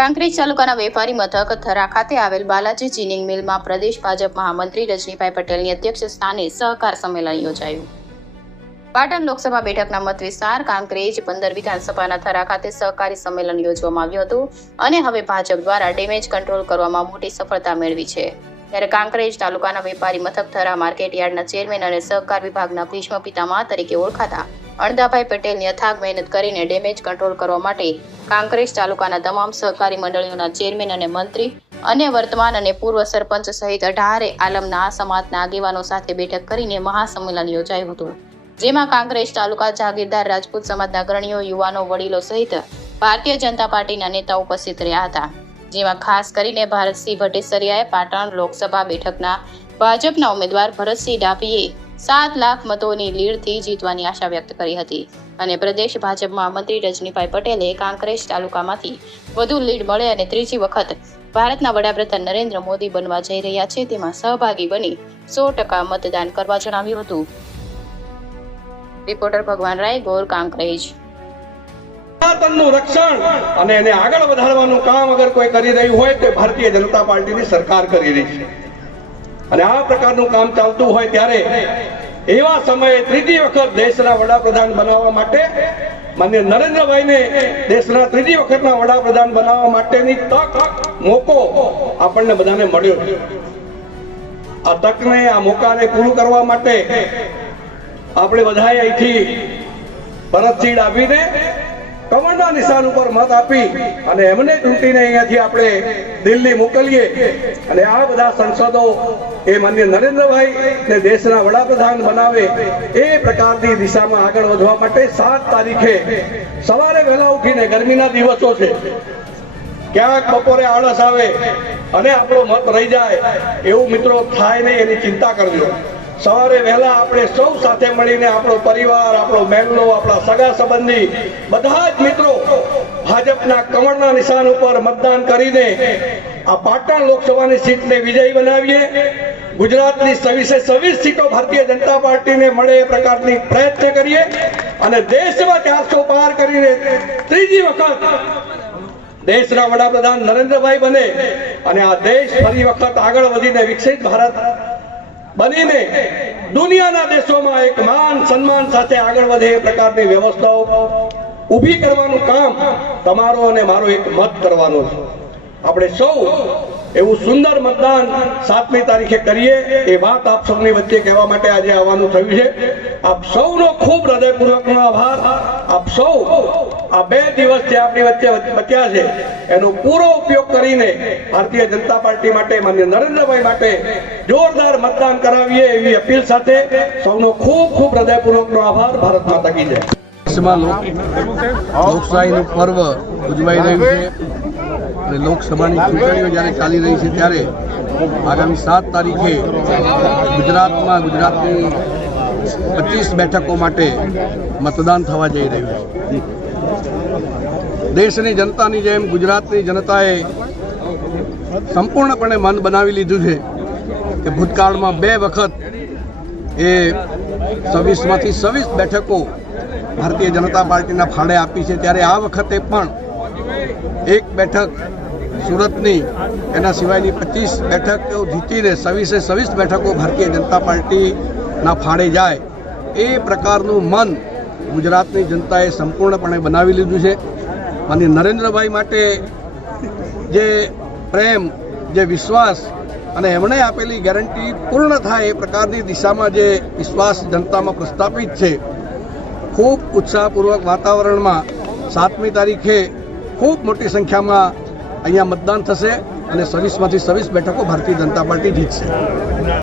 કાંકરેજ તાલુકાના વેપારી મથક થરા ખાતે આવેલ બાલાજી જીનિંગ મિલમાં પ્રદેશ ભાજપ મહામંત્રી રજનીભાઈ પટેલની અધ્યક્ષ સ્થાને સહકાર સંમેલન યોજાયું। પાટણ લોકસભા બેઠકના મત વિસ્તાર કાંકરેજ 15 વિધાનસભાના થરા ખાતે સહકારી સંમેલન યોજવામાં આવ્યું હતું અને હવે ભાજપ દ્વારા ડેમેજ કંટ્રોલ કરવામાં મોટી સફળતા મેળવી છે। ત્યારે કાંકરેજ તાલુકાના વેપારી મથક થરા માર્કેટ યાર્ડના ચેરમેન અને સહકાર વિભાગના ભીષ્મ પિતામહ તરીકે ઓળખાતા અણદાભાઈ પટેલની અથાગ મહેનત કરીને ડેમેજ કંટ્રોલ કરવા માટે કાંકરેજ તાલુકાના તમામ સહકારી મંડળીઓના ચેરમેન અને મંત્રી અને વર્તમાન અને પૂર્વ સરપંચ સહિત 18 આલમના સમાજના આગેવાનો સાથે બેઠક કરીને મહાસંમેલન યોજાયું હતું, જેમાં કાંકરેજ તાલુકા જાગીરદાર રાજપૂત સમાજના અગ્રણીઓ, યુવાનો, વડીલો સહિત ભારતીય જનતા પાર્ટીના નેતાઓ ઉપસ્થિત રહ્યા હતા, જેમાં ખાસ કરીને ભારતસિંહ ભટ્ટેસરિયાએ પાટણ લોકસભા બેઠકના ભાજપના ઉમેદવાર ભરતસિંહ ડાભીએ 7 લાખ મતોની લીડથી જીતવાની આશા વ્યક્ત કરી હતી અને પ્રદેશ ભાજપ મહામંત્રી રજનીભાઈ પટેલે કાંકરેજ તાલુકામાંથી વધુ લીડ મળે અને ત્રીજી વખત ભારતના વડાપ્રધાન નરેન્દ્ર મોદી બનવા જઈ રહ્યા છે તેમાં સહભાગી બની 100% મતદાન કરવા જણાવ્યું હતું। રિપોર્ટર ભગવાન રાય, ગોર, કાંકરેજ। સનાતનનું રક્ષણ અને એને આગળ વધારવાનું કામ અગર કોઈ કરી રહ્યું હોય તો ભારતીય જનતા પાર્ટીની સરકાર કરી રહી છે અને આ પ્રકારનું કામ ચાલતું હોય ત્યારે એવા સમયે ત્રીજી વખત દેશના વડાપ્રધાન બનાવવા માટે માનનીય નરેન્દ્રભાઈને દેશના ત્રીજી વખતના વડાપ્રધાન બનાવવા માટેની તક, મોકો આપણને બધાને મળ્યો છે। આ તકને, આ મોકાને પૂરું કરવા માટે આપણે બધાએ અહીંથી ભરતસિંહ ડાભીને કમળના નિશાન ઉપર મત આપી અને એમને ચૂંટીને અહીંયાથી આપણે દિલ્હી મોકલીએ અને આ બધા સંસદો એ માન્ય નરેન્દ્રભાઈ ને દેશના વડાપ્રધાન બનાવે એ પ્રકારની દિશામાં આગળ વધવા માટે 7 તારીખે સવારે વહેલા ઉઠીને, ગરમીના દિવસો છે, ક્યાંક બપોરે આળસ આવે અને આપણો મત રહી જાય એવું મિત્રો થાય નહીં, એની ચિંતા કરજો। સવારે વહેલા આપણે સૌ સાથે મળીને આપણો પરિવાર, આપણો મહેલો, આપણા સગા સંબંધી બધા જ મિત્રો ભાજપના કમળના નિશાન ઉપર મતદાન કરીને આ પાટણ લોકસભાની સીટને વિજયી બનાવીએ। ગુજરાતની 26 સીટો ભારતીય જનતા પાર્ટીને મળે એ પ્રકારની પ્રયત્ન કરીએ અને દેશમાં 400 પાર કરીને ત્રીજી વખત દેશના વડાપ્રધાન નરેન્દ્રભાઈ બને અને આ દેશ ફરી વખત આગળ વધીને વિકસિત ભારત બનીને દુનિયાના દેશોમાં એક માન સન્માન સાથે આગળ વધે એ પ્રકારની વ્યવસ્થાઓ ઊભી કરવાનું કામ તમારો અને મારો એક મત કરવાનો છે। આપણે સૌ એવું સુંદર મતદાન 7મી તારીખે કરીએ એ વાત આપ સૌની વચ્ચે કહેવા માટે આજે આવવાનું થયું છે। આપ સૌનો ખૂબ હૃદયપૂર્વકનો આભાર। આપ સૌ આ 2 દિવસ જે આપણી વચ્ચે બચ્યા છે એનો પૂરો ઉપયોગ કરીને ભારતીય જનતા પાર્ટી માટે, માનનીય નરેન્દ્રભાઈ માટે જોરદાર મતદાન કરાવીએ એવી અપીલ સાથે સૌનો ખૂબ ખૂબ હૃદયપૂર્વકનો આભાર। ભારત માતા કી જય। લોકશાહીનું પર્વ ઉજવાઈ રહ્યું છે અને લોકસભાની ચૂંટણીઓ જ્યારે ચાલી રહી છે ત્યારે આગામી 7 તારીખે ગુજરાતની 25 બેઠકો માટે મતદાન થવા જઈ રહ્યું છે। દેશની જનતાની જેમ ગુજરાતની જનતાએ સંપૂર્ણપણે મન બનાવી લીધું છે કે ભૂતકાળમાં 2 વખત એ 26માંથી 26 બેઠકો ભારતીય જનતા પાર્ટીના ફાળે આપી છે, ત્યારે આ વખતે પણ 1 બેઠક સુરતની, એના સિવાયની 25 બેઠકો જીતીને 26 બેઠકો ભારતીય જનતા પાર્ટીના ફાળે જાય એ પ્રકારનું મન ગુજરાતની જનતાએ સંપૂર્ણપણે બનાવી લીધું છે। અને નરેન્દ્રભાઈ માટે જે પ્રેમ, જે વિશ્વાસ અને એમણે આપેલી ગેરંટી પૂર્ણ થાય એ પ્રકારની દિશામાં જે વિશ્વાસ જનતામાં પ્રસ્થાપિત છે, ખૂબ ઉત્સાહપૂર્વક વાતાવરણમાં 7મી તારીખે ખૂબ મોટી સંખ્યામાં અહીંયા મતદાન થશે અને 26માંથી 26 બેઠકો ભારતીય જનતા પાર્ટી જીતશે।